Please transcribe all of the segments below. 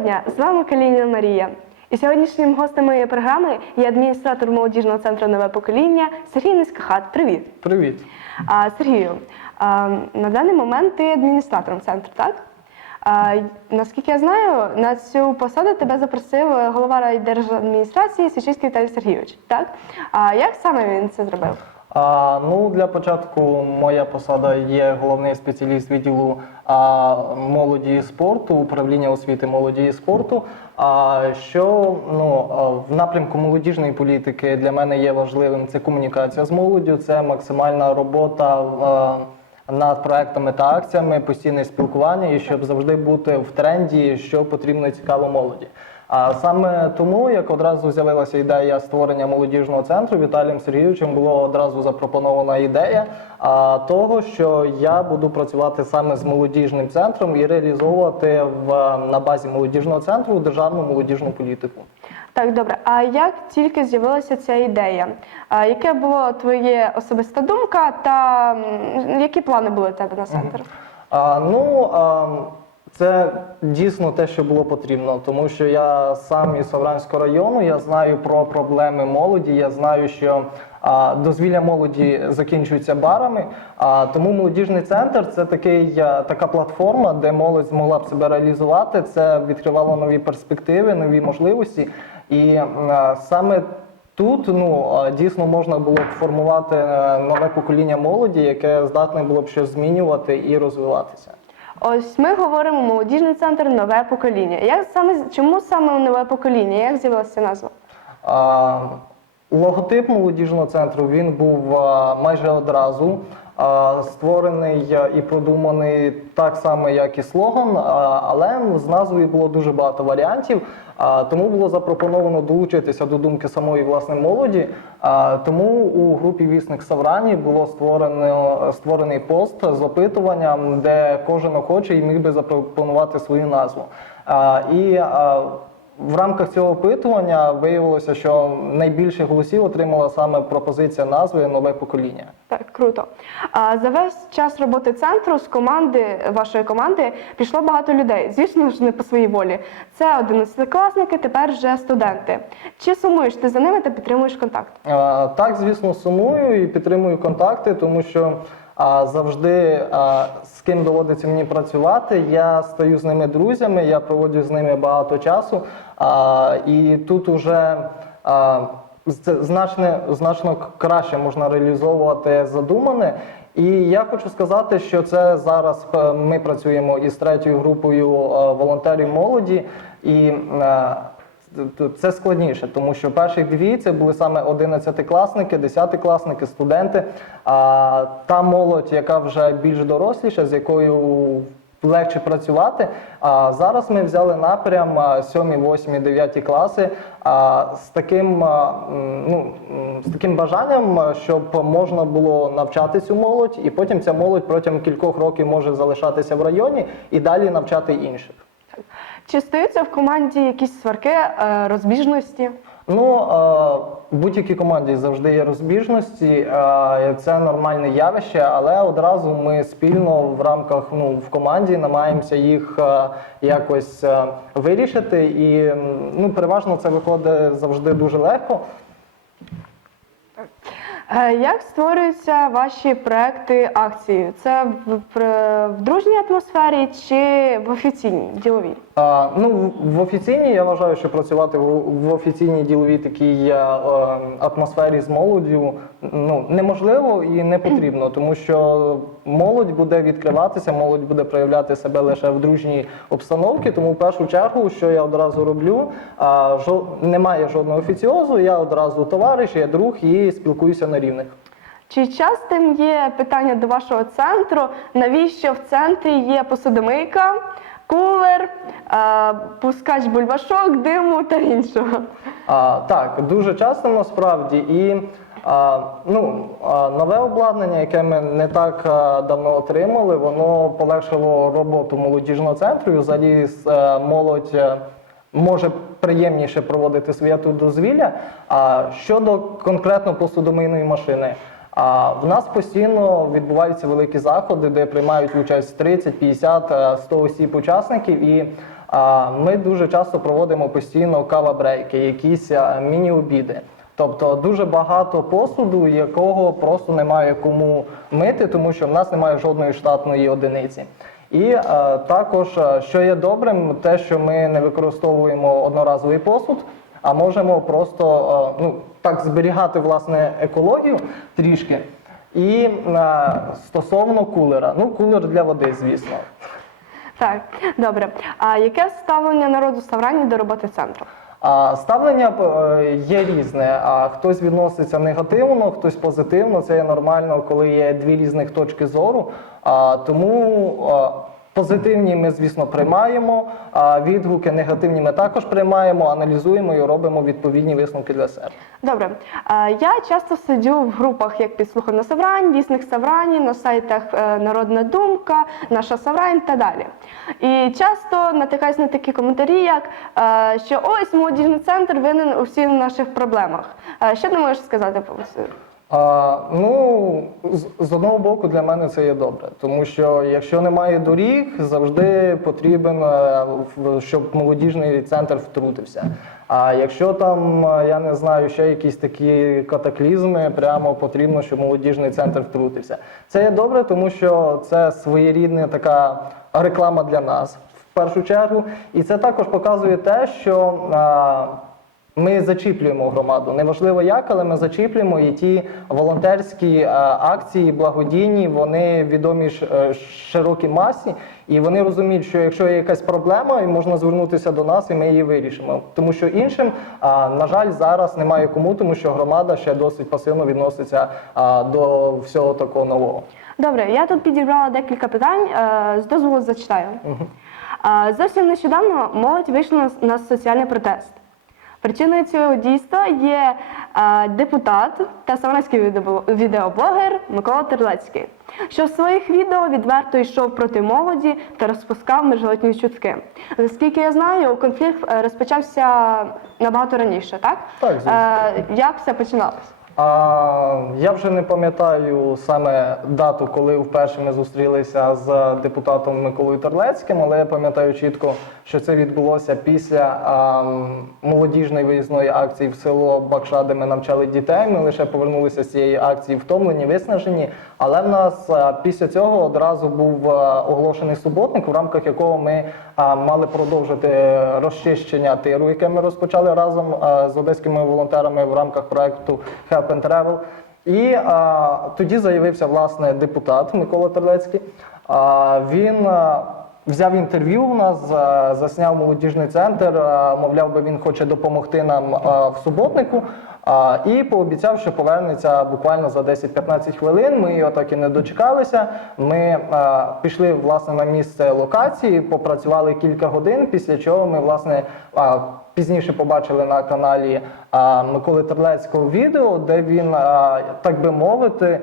дня! З вами Калініна Марія. І сьогоднішнім гостем моєї програми є адміністратор молодіжного центру Нове покоління Сергій Низькохат. Привіт! Привіт. А, Сергію, а, на даний момент ти адміністратором центру, так? А, наскільки я знаю, на цю посаду тебе запросив голова райдержадміністрації Січинський Віталій Сергійович, так? А як саме він це зробив? А, ну, для початку моя посада є головний спеціаліст відділу а, молоді і спорту, управління освіти молоді і спорту. А що ну, в напрямку молодіжної політики для мене є важливим це комунікація з молоддю, це максимальна робота. а, над проектами та акціями, постійне спілкування, і щоб завжди бути в тренді, що потрібно цікаво молоді. А саме тому, як одразу з'явилася ідея створення молодіжного центру, Віталієм Сергійовичем було одразу запропонована ідея того, що я буду працювати саме з молодіжним центром і реалізовувати в на базі молодіжного центру державну молодіжну політику. Так, добре. А як тільки з'явилася ця ідея? Яке було твоє особиста думка та які плани були у тебе на центр? А, ну, а, це дійсно те, що було потрібно, тому що я сам із Савранського району, я знаю про проблеми молоді, я знаю, що а, дозвілля молоді закінчується барами. А, тому молодіжний центр це такий, така платформа, де молодь змогла б себе реалізувати. Це відкривало нові перспективи, нові можливості. І а, саме Тут ну дійсно можна було б формувати е, нове покоління молоді, яке здатне було б щось змінювати і розвиватися. Ось ми говоримо молодіжний центр нове покоління. Як саме чому саме нове покоління? Як з'явилася назва? А, логотип молодіжного центру він був а, майже одразу створений і продуманий так само, як і слоган, але з назвою було дуже багато варіантів. Тому було запропоновано долучитися до думки самої власне молоді. Тому у групі Вісник Саврані було створено створений пост з опитуванням, де кожен охочий міг би запропонувати свою назву. І в рамках цього опитування виявилося, що найбільше голосів отримала саме пропозиція назви нове покоління. Так, круто. А за весь час роботи центру з команди вашої команди пішло багато людей. Звісно ж, не по своїй волі. Це одинадцятикласники, тепер вже студенти. Чи сумуєш ти за ними та підтримуєш контакт? А, Так, звісно, сумую і підтримую контакти, тому що а, завжди а, з ким доводиться мені працювати, я стаю з ними друзями, я проводжу з ними багато часу. А, і тут уже а, значно, значно краще можна реалізовувати задумане. І я хочу сказати, що це зараз е, ми працюємо із третьою групою е, волонтерів молоді, і е, це складніше, тому що перші дві це були саме 11-класники, 10-класники, студенти. А та молодь, яка вже більш доросліша, з якою легше працювати. А зараз ми взяли напрям а, 7, 8, 9 класи а, з таким, ну, з таким бажанням, щоб можна було навчати цю молодь, і потім ця молодь протягом кількох років може залишатися в районі і далі навчати інших. Чи стаються в команді якісь сварки, е, розбіжності? Ну, е, в будь-якій команді завжди є розбіжності, е, це нормальне явище, але одразу ми спільно в рамках ну, в команді намагаємося їх якось вирішити. І ну, переважно це виходить завжди дуже легко. Як створюються ваші проекти акції? Це в дружній атмосфері чи в офіційній діловій? Ну, в- офіційній я вважаю, що працювати в, офіційній діловій такій е, е, атмосфері з молоддю ну, неможливо і не потрібно, тому що молодь буде відкриватися, молодь буде проявляти себе лише в дружній обстановці. Тому в першу чергу, що я одразу роблю, немає жодного офіціозу, я одразу товариш, я друг і спілкуюся на рівних. Чи частим є питання до вашого центру? Навіщо в центрі є посудомийка, кулер, пускач бульбашок, диму та іншого? А, так, дуже часто насправді. І а, ну, нове обладнання, яке ми не так давно отримали, воно полегшило роботу молодіжного центру. І взагалі е, молодь е, може приємніше проводити своє дозвілля. А щодо конкретно посудомийної машини. А в нас постійно відбуваються великі заходи, де приймають участь 30, 50, е, 100 осіб учасників. І ми дуже часто проводимо постійно кава-брейки, якісь міні-обіди. Тобто дуже багато посуду, якого просто немає кому мити, тому що в нас немає жодної штатної одиниці. І е, також, е, що є добрим, те, що ми не використовуємо одноразовий посуд, а можемо просто е, ну, так зберігати власне екологію трішки. І е, стосовно кулера, ну кулер для води, звісно. Так, добре. А яке ставлення народу Ставрані до роботи центру? А ставлення е, є різне. А хтось відноситься негативно, хтось позитивно. Це є нормально, коли є дві різних точки зору. А тому позитивні ми, звісно, приймаємо. А відгуки негативні ми також приймаємо, аналізуємо і робимо відповідні висновки для себе. Добре. Я часто сиджу в групах як підслухав на Саврань, вісних Саврані, на сайтах е, Народна Думка, наша Саврань та далі. І часто натикаюсь на такі коментарі, як е, що ось молодіжний центр винен у всіх наших проблемах. Е, Що ти можеш сказати по цьому? А, ну, з, з одного боку, для мене це є добре, тому що якщо немає доріг, завжди потрібен, е, щоб молодіжний центр втрутився. А якщо там, е, я не знаю, ще якісь такі катаклізми, прямо потрібно, щоб молодіжний центр втрутився. Це є добре, тому що це своєрідна така реклама для нас в першу чергу. І це також показує те, що. е, ми зачіплюємо громаду. Неважливо як, але ми зачіплюємо і ті волонтерські е, акції, благодійні, вони відомі е, широкій масі, і вони розуміють, що якщо є якась проблема, і можна звернутися до нас, і ми її вирішимо. Тому що іншим, а, на жаль, зараз немає кому, тому що громада ще досить пасивно відноситься до всього такого нового. Добре, я тут підібрала декілька питань. е, З дозволу зачитаю. Е, Зовсім нещодавно молодь вийшла на соціальний протест. Причиною цього дійства є е, депутат та савранський відеоблогер Микола Терлецький, що в своїх відео відверто йшов проти молоді та розпускав межготні чутки. Наскільки я знаю, конфлікт е, розпочався набагато раніше, так? Так, звісно. Е, Як все починалося? А, я вже не пам'ятаю саме дату, коли вперше ми зустрілися з депутатом Миколою Терлецьким, але я пам'ятаю чітко, що це відбулося після а, молодіжної виїзної акції в село Бакша, де ми навчали дітей. Ми лише повернулися з цієї акції втомлені, виснажені. Але в нас а, після цього одразу був а, оголошений суботник, в рамках якого ми а, мали продовжити розчищення тиру, яке ми розпочали разом а, з одеськими волонтерами в рамках проекту Help and Travel. І а, тоді заявився власне депутат Микола Терлецький. А, він а, взяв інтерв'ю у нас, засняв молодіжний центр. а, мовляв, би він хоче допомогти нам а, в суботнику. І пообіцяв, що повернеться буквально за 10-15 хвилин. Ми його так і не дочекалися. Ми пішли власне на місце локації, попрацювали кілька годин, після чого ми власне пізніше побачили на каналі Миколи Терлецького відео, де він, так би мовити,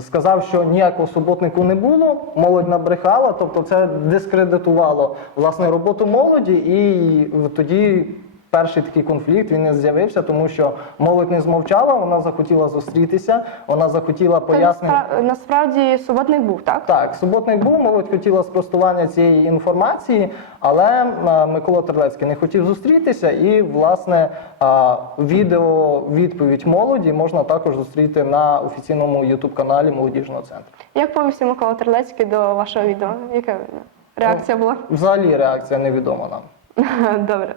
сказав, що ніякого суботнику не було, молодь набрехала, тобто це дискредитувало власне роботу молоді, і тоді. Перший такий конфлікт він не з'явився, тому що молодь не змовчала, вона захотіла зустрітися, вона захотіла пояснити. Насправді суботник був, так? Так, суботник був, молодь хотіла спростування цієї інформації, але Микола Терлецький не хотів зустрітися, і власне відео відповідь молоді можна також зустріти на офіційному ютуб каналі молодіжного центру. Як повівся Микола Терлецький до вашого відео? Яка реакція була? Взагалі реакція невідома нам. Добре.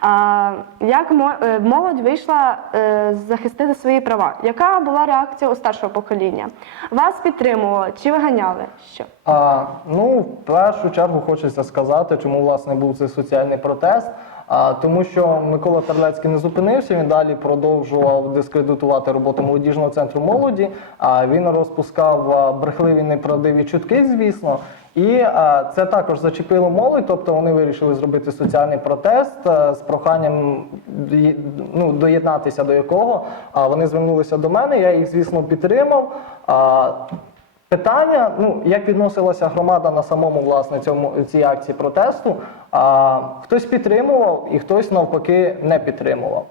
А, як е, молодь вийшла е, захистити свої права? Яка була реакція у старшого покоління? Вас підтримували чи виганяли? Що? А, ну, в першу чергу хочеться сказати, чому власне був цей соціальний протест. А, тому що Микола Терлецький не зупинився, він далі продовжував дискредитувати роботу молодіжного центру молоді. А він розпускав брехливі неправдиві чутки, звісно. І а, це також зачепило молодь, тобто вони вирішили зробити соціальний протест а, з проханням ну, доєднатися до якого. А вони звернулися до мене, я їх, звісно, підтримав. А, Питання, ну як відносилася громада на самому власне цьому цій акції протесту, а, хтось підтримував і хтось навпаки не підтримував.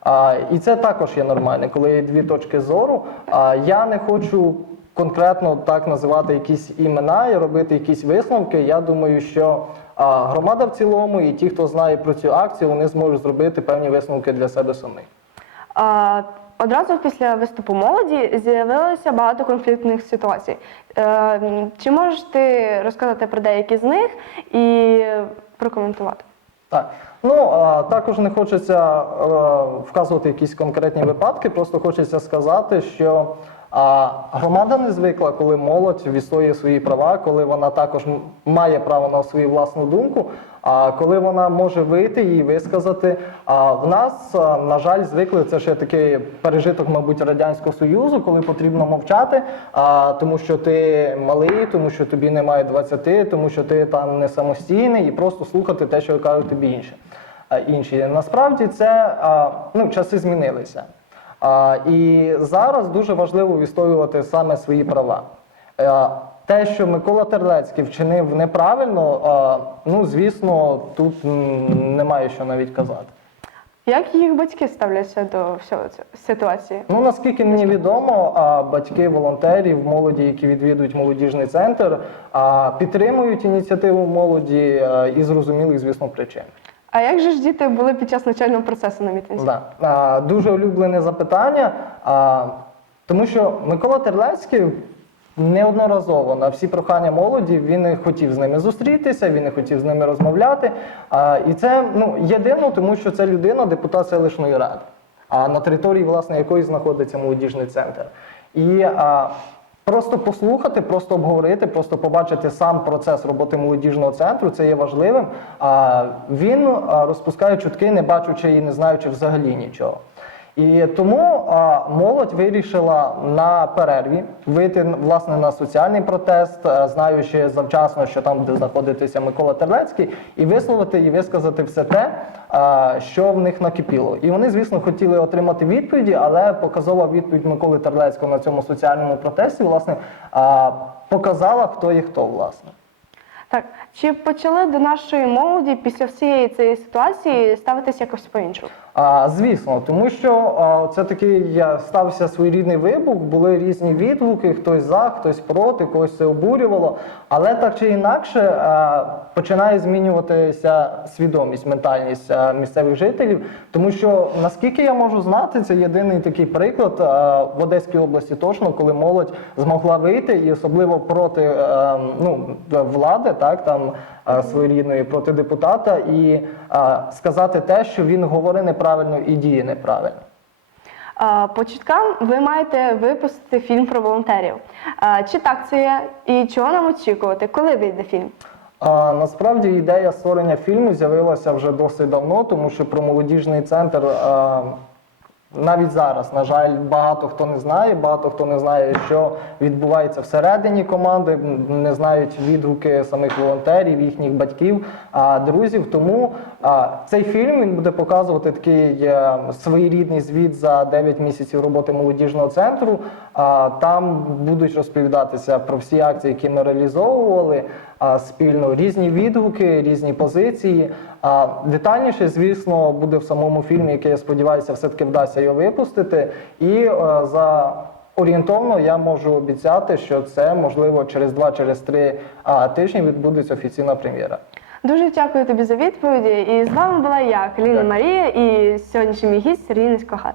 А, і це також є нормально, коли є дві точки зору. А, я не хочу конкретно так називати якісь імена і робити якісь висновки. Я думаю, що громада в цілому і ті, хто знає про цю акцію, вони зможуть зробити певні висновки для себе самих. А, Одразу після виступу молоді з'явилося багато конфліктних ситуацій. Е, Чи можеш ти розказати про деякі з них і прокоментувати? Так. Ну а, також не хочеться е, вказувати якісь конкретні випадки, просто хочеться сказати, що а, громада не звикла, коли молодь відстоює свої права, коли вона також має право на свою власну думку. А коли вона може вийти і висказати, а в нас, на жаль, звикли це ще такий пережиток, мабуть, радянського союзу, коли потрібно мовчати, а тому що ти малий, тому що тобі немає 20, тому що ти там не самостійний, і просто слухати те, що кажуть тобі інші. Інші. Насправді це ну, часи змінилися. А, і зараз дуже важливо відстоювати саме свої права. Е, Те, що Микола Терлецький вчинив неправильно, а, ну звісно, тут немає що навіть казати. Як їх батьки ставляться до всього ситуації? Ну наскільки мені відомо, батьки волонтерів, молоді, які відвідують молодіжний центр, підтримують ініціативу молоді а, із зрозумілих, звісно, причин. А як же ж діти були під час навчального процесу на мітинзі? Да. А, дуже улюблене запитання, а, тому що Микола Терлецький неодноразово на всі прохання молоді він не хотів з ними зустрітися, він не хотів з ними розмовляти. А, і це ну, є тому що це людина, депутат селищної ради, а на території, власне, якої знаходиться молодіжний центр. І а, Просто послухати, просто обговорити, просто побачити сам процес роботи молодіжного центру, це є важливим. А він розпускає чутки, не бачучи і не знаючи взагалі нічого. І тому а, молодь вирішила на перерві вийти власне на соціальний протест, а, знаючи завчасно, що там буде знаходитися Микола Терлецький, і висловити і висказати все те, а, що в них накипіло. І вони, звісно, хотіли отримати відповіді, але показова відповідь Миколи Терлецького на цьому соціальному протесті, власне, а, показала, хто є хто, власне. Так, чи почали до нашої молоді після всієї цієї ситуації ставитися якось по-іншому? А, звісно, тому що а, це такий я, стався своєрідний вибух, були різні відгуки, хтось за, хтось проти, когось це обурювало. Але так чи інакше а, починає змінюватися свідомість, ментальність а, місцевих жителів. Тому що наскільки я можу знати, це єдиний такий приклад а, в Одеській області, точно, коли молодь змогла вийти, і особливо проти е, ну, влади, так там е, своєрідної проти депутата, і е, сказати те, що він говорить неправильно і діє неправильно. По чуткам ви маєте випустити фільм про волонтерів. Чи так це є? І чого нам очікувати? Коли вийде фільм? А, насправді ідея створення фільму з'явилася вже досить давно, тому що про молодіжний центр а, навіть зараз, на жаль, багато хто не знає, багато хто не знає, що відбувається всередині команди, не знають відгуки самих волонтерів, їхніх батьків, а друзів. Тому цей фільм він буде показувати такий е, своєрідний звіт за 9 місяців роботи молодіжного центру. Там будуть розповідатися про всі акції, які ми реалізовували спільно, різні відгуки, різні позиції. Детальніше, звісно, буде в самому фільмі, який я сподіваюся, все-таки вдасться його випустити. І е, за орієнтовно я можу обіцяти, що це можливо через 2-3 тижні відбудеться офіційна прем'єра. Дуже дякую тобі за відповіді. І з вами була я, Каліна Марія, і сьогоднішній мій гість Сергій Низькохат.